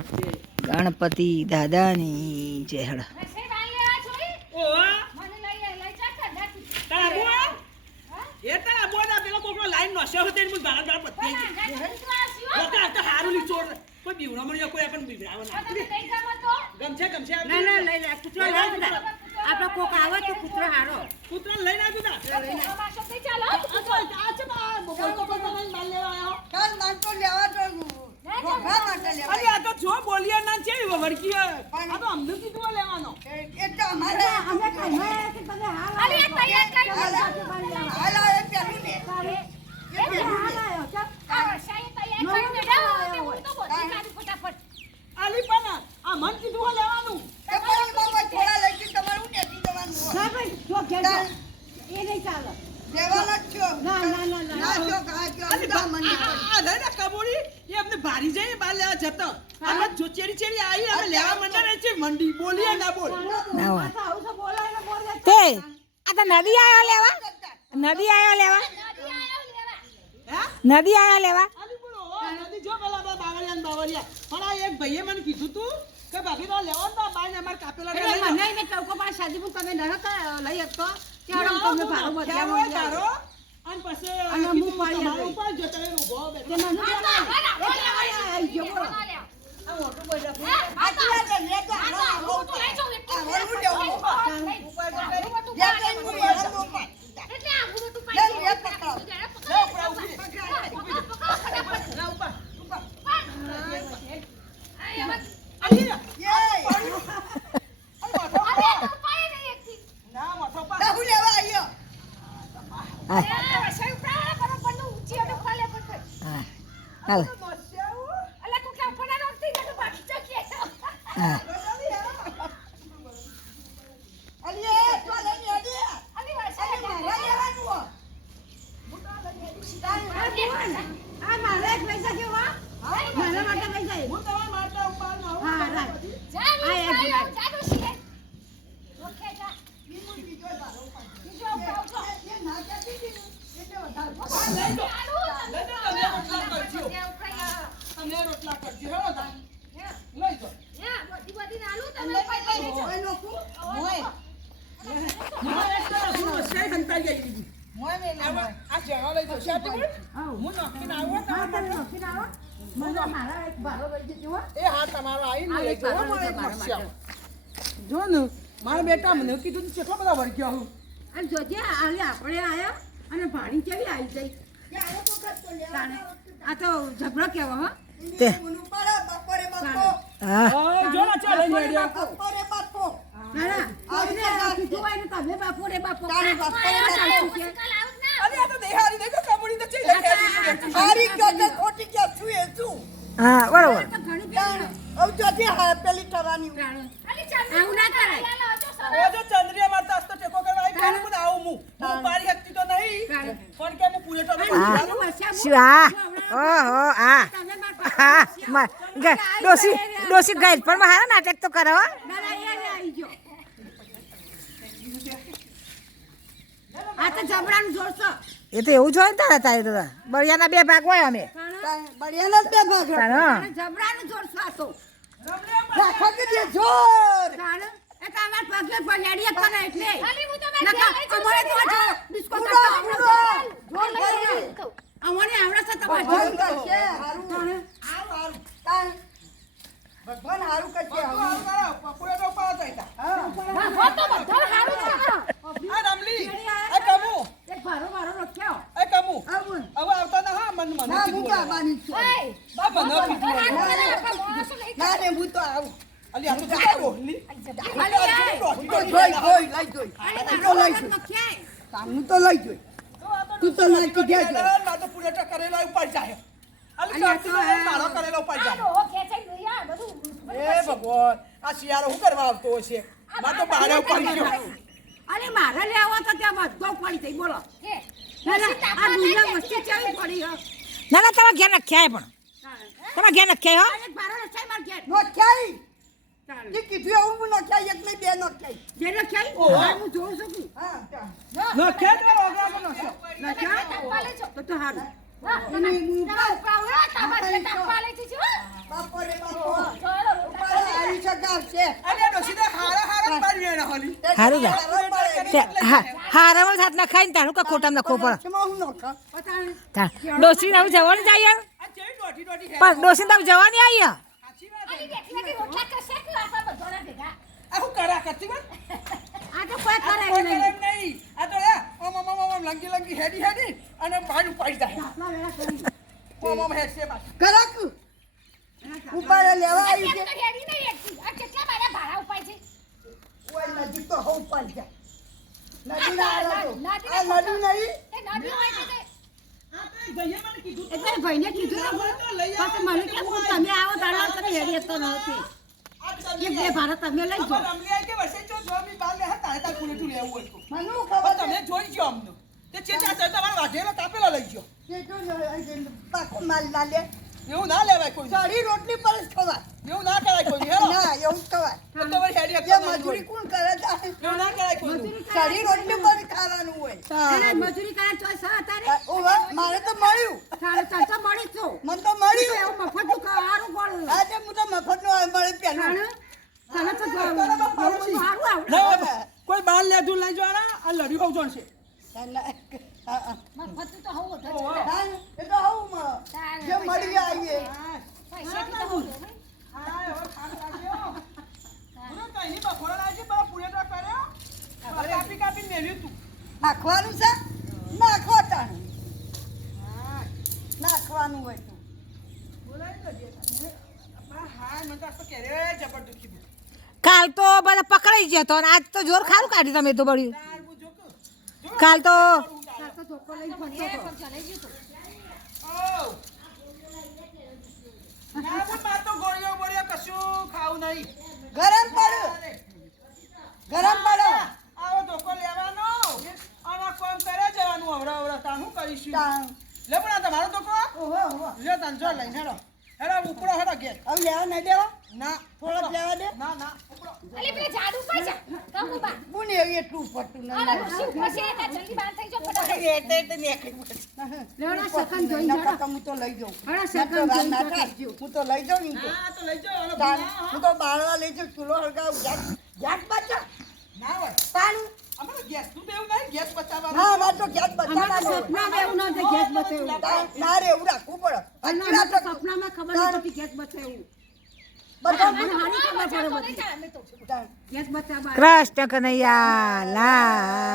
ગણપતિ દાદાની જય હળ. આપડે કોક આવે તો કૂતરો હારો કૂતરો લઈને આવ્યું આ તો જો બોલીએ ના છે વળકી આ તો અમને કીધું લેવાનો એટલે અમારે અમે કઈ કે તમે હાલ અલી તૈયાર કરી હાલ એ પેલું ને એ હાલ આયો ચા આ શાય તૈયાર કરી દે હું તો બોલી કાઢી ફટાફટ આલી પણ આ મન કીધું લેવાનું એ પણ બાબા થોડા લઈ કે તમારું નેટી દેવાનું ના ભાઈ જો ઘેર એ નહીં ચાલે દેવાના છો ના જો કા આ લઈને કબોડી એ અમને ભારી જાય બાર લેવા જતો અમે જો ચેડી આવી અમે લેવા મંડળ છે મંડી બોલીએ ના બોલ ના હોય આવું તો બોલાય ને બોલ તે આ તો નદી આયો લેવા નદી આયો લેવા નદી આયો લેવા આલી બોલો નદી જો પેલા બાવળિયા પણ આ એક ભાઈએ મને કીધું તું કે ભાભી તો લેવાનું તો બાઈને અમાર કાપેલા એટલે મને ને ચૌકો પર શાદી પર તમે ન લઈ શકતો ત્યારે તમને ભાડું બતાવો તારો અને પછી અને હું પાડી તમારો ઉપર જો તમે ઉભો બેઠો કે મને આઈ જો બોલો આ મોટું બોલ્યા આટલા લે લે તો હું તો લઈ જાઉં એટલે હું દેવું એટલે આ ગુરુ તું પાડી લે પકડો હાલ હા હું તમારા માટે ઉપર ના તમે રોટલા કરજો હેડો તા લઈ જો જો ને મારા બેટા મને કીધું તું કેટલા બધા વળગ્યા હું અને જોજે આલે આપણે આયા અને ભાડી કેવી આવી જાય આ તો ઝબરો કેવો હો તે હા જો ના ચાલે ને ના કીધું હોય ને તમે બાપો રે બાપો અરે આ તો દેહારી દેખો કમડી તો છે હારી કે ખોટી કે છું એ છું હા બરોબર હવે જોજે હા પેલી થવાની આવું ના કરાય ઓ જો ચંદ્રિયા મારતા હસ્તો ટેકો કરવા આવી કોણ પણ આવું હું પારી હકતી તો નહીં પણ કે હું પૂરે તો શું હા ઓહો હા હા ડોસી ગાય પણ હારા નાટક તો કરો આ તો જબરાનું જોરસો એ તો એવું જ હોય ને તારે તો બળિયાના બે ભાગ હોય અમે બળિયાના બે ભાગ જબરાનું જોરસો આ તો રાખો કે દે જોર એ તમાર પગલે પલાડીએ તો ને એટલે નકા અમારે તો ડિસ્કો અમારે આવડા છે તમારે ભગવાન હારું કરશે પકડે તો પાસ આઈતા હા તો બધા હારું છે આ રમલી આ કમુ એક ભારો રખ્યો આ કમુ આવું હવે આવતા ના હા મન ના હું તો આવવાની છું બાપા ન પીધું ના રે હું તો આવું અલી આ તો જાડો લી હું તો લઈ જોઈ તું તો લઈ કે ગયા ના તો પૂરે તો કરેલા ઉપર જાય અલી મારો કરેલા ઉપર જાય એ ભગવાન આ શિયાળો શું કરવા આવતો હશે માર તો બહાર ઉપર ગયો અરે મારે લેવો તો ત્યાં બધો પડી થઈ બોલો આ દુનિયા વસ્તી ચાલી પડી હો ના ના તમે ઘેર નખ્યા પણ તમે ઘેર નખ્યા હો એક બારો રચાઈ માર ઘેર નો ખાઈ ઈ કીધું એવું હું નો ખાઈ એક નહીં બે નો ખાઈ જે રખાઈ હું જોઉં છું હા ન ખેત ઓગા નો તો હારું બાપો રે બાપો લે. અરે ડોશીને હારા બાર વેણ હોલી હારું જા. હારામાં હાથ ના ખાઈને તારું કે ખોટામાં નખો પડે એમાં હું નોખા. ડોસી હવે જવાની જાય યાર આ જેવી દોઢી પણ ડોસી તમે જવાની આવી યાર સાચી વાત અલી બેઠી બેઠી રોટલા કરશે કે આપણા બધાના ભેગા આ હું કરા કરતી વાત આ તો કોઈ કરે કોઈ નહીં કરે નહીં આ તો ઓમ લંગી હેડી અને બહાર ઉપાડી જાય ઓમ હેડશે બસ કરાક. ઉપાડે લેવા આવી છે. તો હેડી નહીં એકથી આ કેટલા મારા ભાડા ઉપાય છે ઓય નજીક તો હો ઉપાડી જાય. નદી ના આ આલો તો. નદી આ નદી નહીં. એ નદી હોય છે તે આ તો ગઈએ મને કીધું એટલે ભાઈને કીધું ને પછી મને કે હું તમે આવો તારા તમે હેડી તો નહોતી એક બે ભારત તમે લઈ જાઓ અમને કે વર્ષે જો જોમી બાર લે હતા તાર કોને તું લેવું હોય તો મને હું ખબર પણ તમે જોઈ ગયો અમને તે ચેતા તો તમારો વાઢેલો તાપેલો લઈ ગયો છે તો પાકો માલ ના લે. એવું ના લેવાય કોઈ સારી રોટલી પર જ ખવાય. એવું ના કરાય કોઈ હેરો ના એવું જ ખવાય. તો તમારી હેડી એ આપતા મજૂરી કોણ કરે છે? એવું ના કરાય કોઈ સારી રોટલી પર જ ખાવાનું હોય. અરે મજૂરી કરે તો સા તારે ઓવા, મારે તો મળ્યું. તારે ચાલતો મળી છો મને તો મળ્યું. એવું મફત નું સારું બોલ આજે હું તો મફતનું મળે પેલું. તને તો સારું આવડે ના કોઈ બાર લેધું લઈ જવાના આ લડ્યું હોવ જોણશે મફત તો હોવું હતું એ તો આવું જે મળી આવીએ. પૈસા તો હોવું હતું હા એવો ખાસ લાગ્યો પૂરો કઈ બફોરા લાગી બા પૂરે તો કર્યો કાપી મેલ્યું તું નાખવાનું છે નાખો તાણ. નાખવાનું હોય તું. બોલાવી દે હા મને તો આ તો કેરે જબરદસ્તી કીધું કાલ તો બધા પકડાઈ ગયા તો અને આજ તો જોર ખારું કાઢી તમે તો બળ્યું તાર હું જોક કાલ તો તો ધોકો લઈ ફરતો હતો ચલાઈ ગયું તું ઓ ના પણ માર તો ગોળીઓ બોળીઓ કશું ખાવું નહીં ગરમ પડ આવો ધોકો લેવાનો અને કોમ કરે જવાનું અવરા તાણ હું કરીશું તાણ. લે પણ આ તમારો ધોકો ઓહો ઓહો. લે તાન જો લઈને હેડો ઉપડો હેડો ઘેર હવે લેવા નહીં દેવા ના થોડોક લેવા દે. ના ઉપડો અલી પેલા ઝાડુ પર છે કહું બા કોને એવી એટલું પડતું અરે નહીં. ઋષિ ઉપર છે તા જલ્દી બહાર થઈ જાઓ ફટાફટ લેવડા સેકન્ડ જોઈ જાડો હું તો લઈ જાઉં. અરે ના તો સેકન્ડ વાત જોઈ ના જાડો થાય. હું તો લઈ જાઉં ને તો. હા તો લઈ જાઓ તાણ. હું તો બાળવા લઈ જાઉં ચૂલો હળગાવું ગેસ બચા ના હોય તાણું. અમારે ગેસ તું તો એવું નહીં ગેસ બચાવવાનું હા અમારે તો ગેસ અમારે બચાવવાનું હોય. સપનામાં એવું ના થાય ગેસ બચાવ્યું તાણ. ના રે એવું રાખવું પડે. અને સાચી વાત છે. સપનામાં ખબર નહીં પડતી ગેસ બચાવ્યું બધા મને હારી ખબર પડે તો નહીં બધી થાય અમે તો તાણ. ગેસ બચાવવા કૃષ્ણ કનૈયા લા